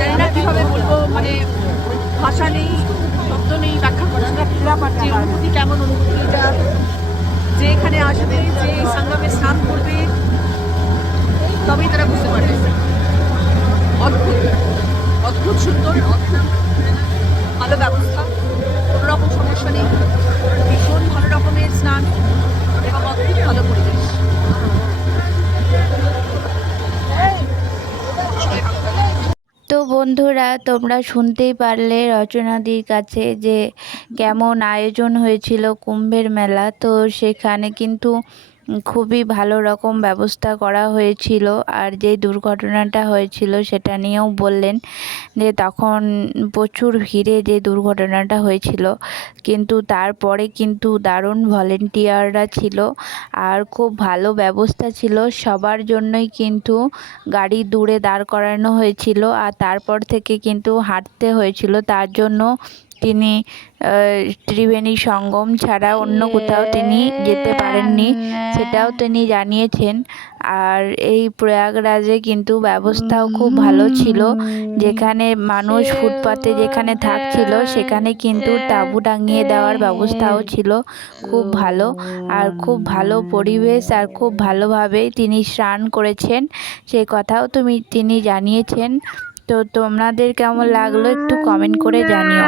জানি না কিভাবে বলবো, মানে ভাষা নেই, শব্দ নেই ব্যাখ্যা করার। যে অনুভূতি, কেমন অনুভূতি এটা, যে এখানে আসবে, যে এই সঙ্গমে স্নান করবে, তবেই তারা বুঝতে পারবে। অদ্ভুত, অদ্ভুত সুন্দর, অদ্ভুত ভালো ব্যবস্থা, কোনো রকম সমস্যা নেই, ভীষণ ভালো রকমের স্নান এবং অদ্ভুত ভালো পরিবেশ। তো বন্ধুরা, তোমরা শুনতেই পারলে রচনাদির কাছে যে কেমন আয়োজন হয়েছিল কুম্ভের মেলা। তো সেখানে কিন্তু খুবই ভালো রকম ব্যবস্থা করা হয়েছিল। আর যে দুর্ঘটনাটা হয়েছিল সেটা নিয়েও বললেন যে তখন প্রচুর ভিড়ে যে দুর্ঘটনাটা হয়েছিল, কিন্তু তারপরে কিন্তু দারুণ ভলেন্টিয়াররা ছিল আর খুব ভালো ব্যবস্থা ছিল। সবার জন্যই কিন্তু গাড়ি দূরে দাঁড় করানো হয়েছিল আর তারপর থেকে কিন্তু হাঁটতে হয়েছিল। তার জন্য তিনি ত্রিবেণী সঙ্গম ছাড়া অন্য কোথাও তিনি যেতে পারেননি, সেটাও তিনি জানিয়েছেন। আর এই প্রয়াগরাজে কিন্তু ব্যবস্থাও খুব ভালো ছিল। যেখানে মানুষ ফুটপাতে যেখানে থাকছিল সেখানে কিন্তু তাঁবু টাঙিয়ে দেওয়ার ব্যবস্থাও ছিল, খুব ভালো। আর খুব ভালো পরিবেশ আর খুব ভালোভাবেই তিনি স্নান করেছেন, সেই কথাও তিনি জানিয়েছেন। তো তোমাদের কেমন লাগলো একটু কমেন্ট করে জানিও।